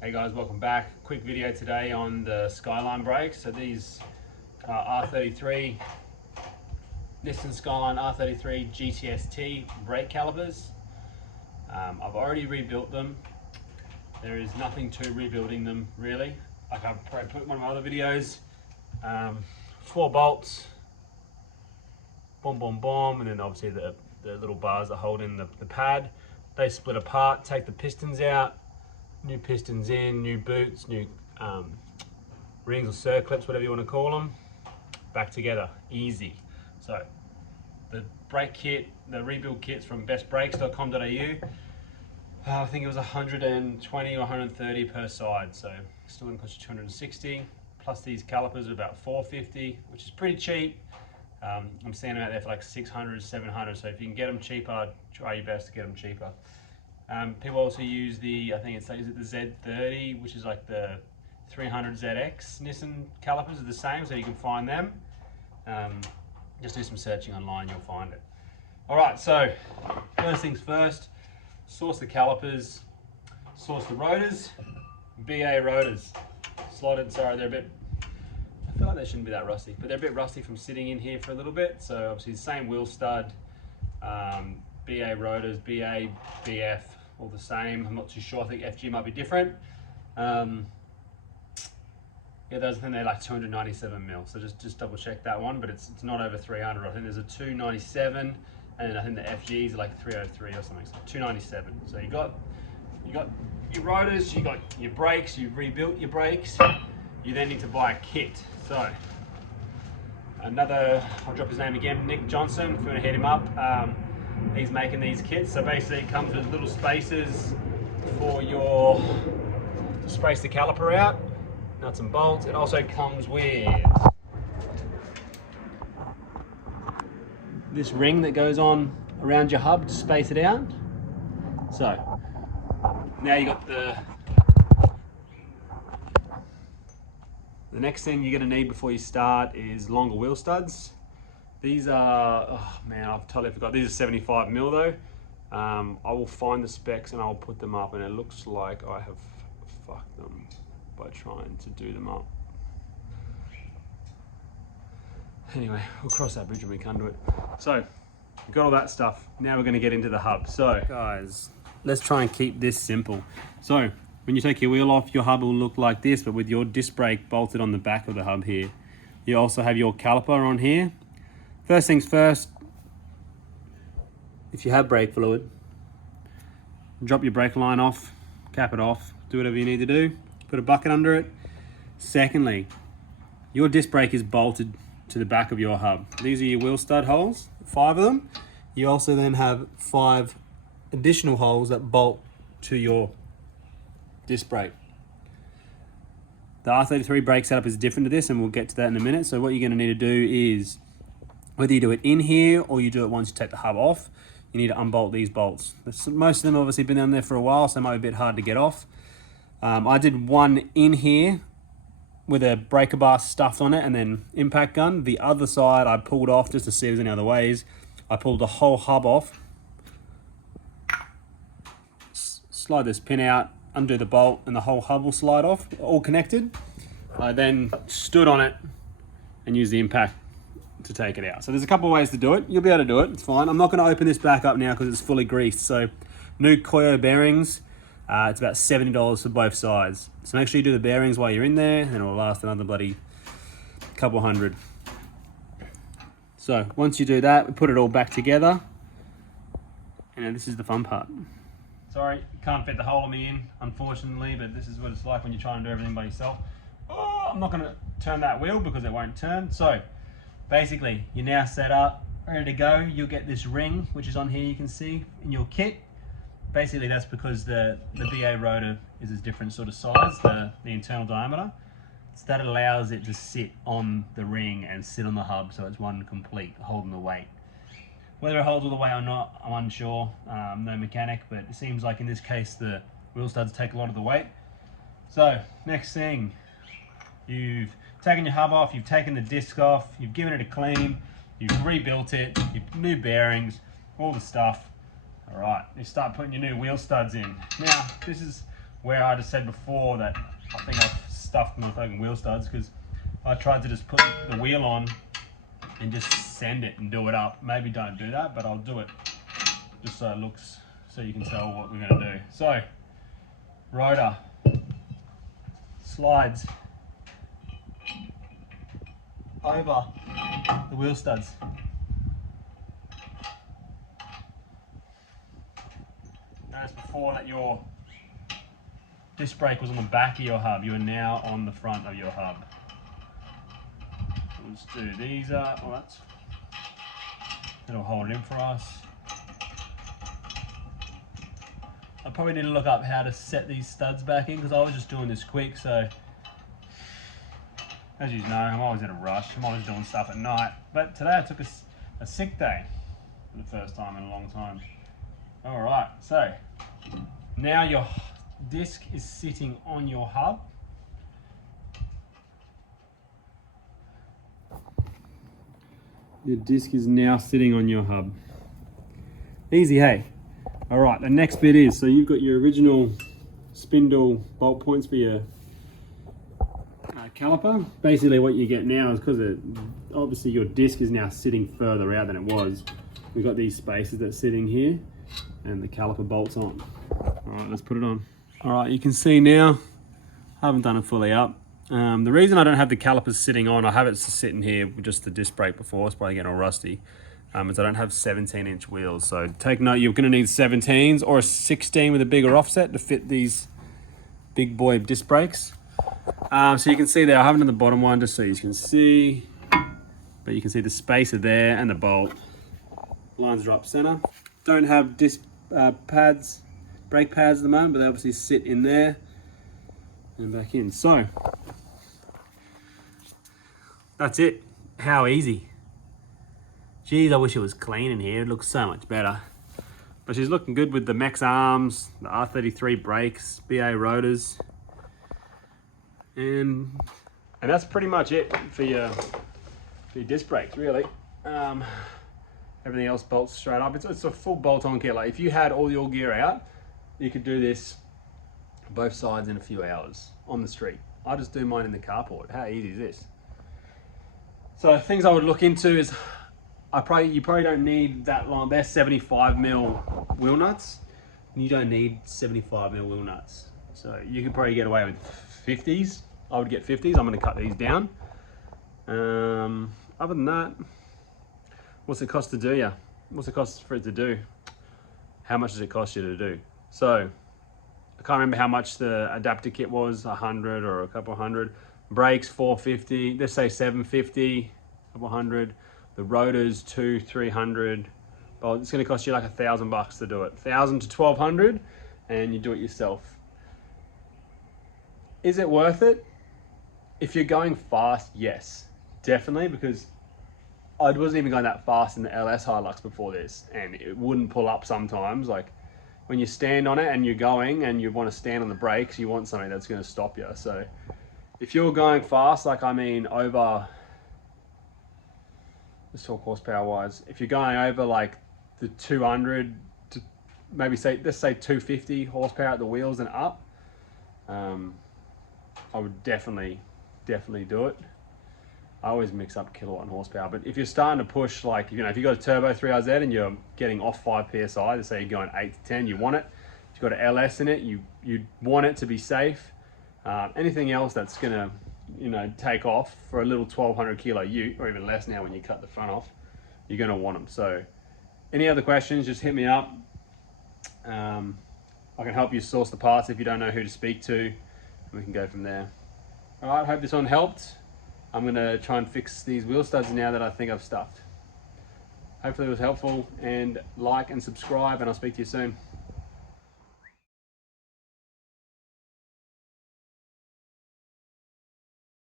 Hey guys, welcome back. Quick video today on the Skyline brakes. So these are R33, Nissan Skyline R33 GTS-T brake calipers. I've already rebuilt them. There is nothing to rebuilding them really. Like I've probably put in one of my other videos. 4 bolts, boom, boom, boom, and then obviously the little bars that hold in the pad. They split apart, take the pistons out, new pistons in, new boots, new rings or circlips, whatever you want to call them, back together, easy. So the brake kit, the rebuild kits from bestbrakes.com.au, I think it was 120 or 130 per side, so still going to cost you 260, plus these calipers are about 450, which is pretty cheap. I'm seeing them out there for like 600, 700, so if you can get them cheaper, try your best to get them cheaper. People also use the, I think it's like, is it the Z30, which is like the 300ZX Nissan calipers are the same, so you can find them. Just do some searching online, you'll find it. All right, so first things first, source the calipers, source the rotors, BA rotors. Slotted, sorry, they're a bit, I feel like they shouldn't be that rusty, but they're a bit rusty from sitting in here for a little bit. So obviously the same wheel stud, BA rotors, BA, BF, all the same. I'm not too sure, I think FG might be different. Yeah, those, I think they're like 297 mil, so just double check that one, but it's not over 300. I think there's a 297, and I think the FGs are like 303 or something, so 297. So you got your rotors, you got your brakes, you've rebuilt your brakes, you then need to buy a kit. So another, I'll drop his name again, Nick Johnson, if you want to hit him up. He's making these kits, so basically it comes with little spacers for your, to space the caliper out, nuts and bolts. It also comes with this ring that goes on around your hub to space it out. So now you got the next thing you're going to need before you start is longer wheel studs. These are, oh man, I've totally forgot. These are 75 mil though. I will find the specs and I'll put them up, and it looks like I have fucked them by trying to do them up. Anyway, we'll cross that bridge when we come to it. So, we've got all that stuff. Now we're going to get into the hub. So, guys, let's try and keep this simple. So, when you take your wheel off, your hub will look like this, but with your disc brake bolted on the back of the hub here. You also have your caliper on here. First things first, if you have brake fluid, drop your brake line off, cap it off, do whatever you need to do, put a bucket under it. Secondly, your disc brake is bolted to the back of your hub. These are your wheel stud holes, 5 of them. You also then have 5 additional holes that bolt to your disc brake. The R33 brake setup is different to this, and we'll get to that in a minute. So what you're going to need to do is, whether you do it in here or you do it once you take the hub off, you need to unbolt these bolts. Most of them obviously been down there for a while, so they might be a bit hard to get off. I did one in here with a breaker bar stuffed on it and then impact gun. The other side I pulled off just to see if there's any other ways. I pulled the whole hub off, slide this pin out, undo the bolt, and the whole hub will slide off, all connected. I then stood on it and used the impact to take it out. So there's a couple of ways to do it. You'll be able to do it, it's fine. I'm not going to open this back up now because it's fully greased. So new Koyo bearings, it's about $70 for both sides. So make sure you do the bearings while you're in there, and it'll last another bloody couple hundred. So once you do that, we put it all back together, and then this is the fun part. Sorry, can't fit the hole on me in, unfortunately, but this is what it's like when you try and do everything by yourself. Oh, I'm not going to turn that wheel because it won't turn. So basically, you're now set up, ready to go. You'll get this ring, which is on here, you can see in your kit. Basically, that's because the BA rotor is a different sort of size, the internal diameter. So that allows it to sit on the ring and sit on the hub, so it's one complete, holding the weight. Whether it holds all the weight or not, I'm unsure. I'm no mechanic, but it seems like in this case, the wheel studs take a lot of the weight. So, next thing, you've taken your hub off, you've taken the disc off, you've given it a clean, you've rebuilt it, you've new bearings, all the stuff. All right, you start putting your new wheel studs in. Now, this is where I just said before that I think I've stuffed my fucking wheel studs, because I tried to just put the wheel on and just send it and do it up. Maybe don't do that, but I'll do it just so it looks, so you can tell what we're gonna do. So, rotor, slides over the wheel studs. Notice before that your disc brake was on the back of your hub, you are now on the front of your hub. Let's do these up, well, that'll hold it in for us. I probably need to look up how to set these studs back in, because I was just doing this quick, so as you know, I'm always in a rush. I'm always doing stuff at night. But today I took a sick day for the first time in a long time. All right, so now your disc is sitting on your hub. Your disc is now sitting on your hub. Easy, hey? All right, the next bit is, so you've got your original spindle bolt points for your caliper. Basically what you get now is, because obviously your disc is now sitting further out than it was, we've got these spaces that's sitting here and the caliper bolts on. All right, let's put it on. All right, you can see now, I haven't done it fully up. The reason I don't have the calipers sitting on, I have it sitting here with just the disc brake before, it's probably getting all rusty, is I don't have 17-inch wheels. So take note, you're gonna need 17s or a 16 with a bigger offset to fit these big boy disc brakes. So you can see there, I haven't done the bottom one just so you can see, but you can see the spacer there and the bolt. Lines are up center. Don't have disc pads, brake pads at the moment, but they obviously sit in there and back in. So that's it. How easy. Geez, I wish it was clean in here. It looks so much better. But she's looking good with the Mex arms, the R33 brakes, BA rotors. And that's pretty much it for your disc brakes, really. Everything else bolts straight up. It's a full bolt-on kit. Like if you had all your gear out, you could do this both sides in a few hours on the street. I just do mine in the carport. How easy is this? So things I would look into is, you probably don't need that long. They're 75mm wheel nuts, and you don't need 75mm wheel nuts. So you could probably get away with 50s. I would get 50s. I'm going to cut these down. Other than that, what's it cost to do ya? What's it cost for it to do? How much does it cost you to do? So I can't remember how much the adapter kit was, 100 or a couple hundred. Brakes 450, let's say 750, a couple hundred. The rotors 200-300. Well, it's going to cost you like $1,000 to do it. 1,000 to 1,200, and you do it yourself. Is it worth it? If you're going fast, yes, definitely, because I wasn't even going that fast in the LS Hilux before this, and it wouldn't pull up sometimes. Like when you stand on it and you're going and you want to stand on the brakes, you want something that's going to stop you. So if you're going fast, like I mean over, let's talk horsepower wise, if you're going over like the 200 to maybe let's say 250 horsepower at the wheels and up, I would definitely do it. I always mix up kilowatt and horsepower, but if you're starting to push, like, you know, if you've got a turbo 3RZ and you're getting off 5 PSI, let's say you're going 8 to 10, you want it. If you've got an LS in it, you want it to be safe. Anything else that's gonna, you know, take off for a little 1,200 kilo ute, or even less now when you cut the front off, you're gonna want them. So any other questions, just hit me up. I can help you source the parts if you don't know who to speak to, and we can go from there. All right, hope this one helped. I'm gonna try and fix these wheel studs now that I think I've stuffed. Hopefully it was helpful, and like and subscribe, and I'll speak to you soon.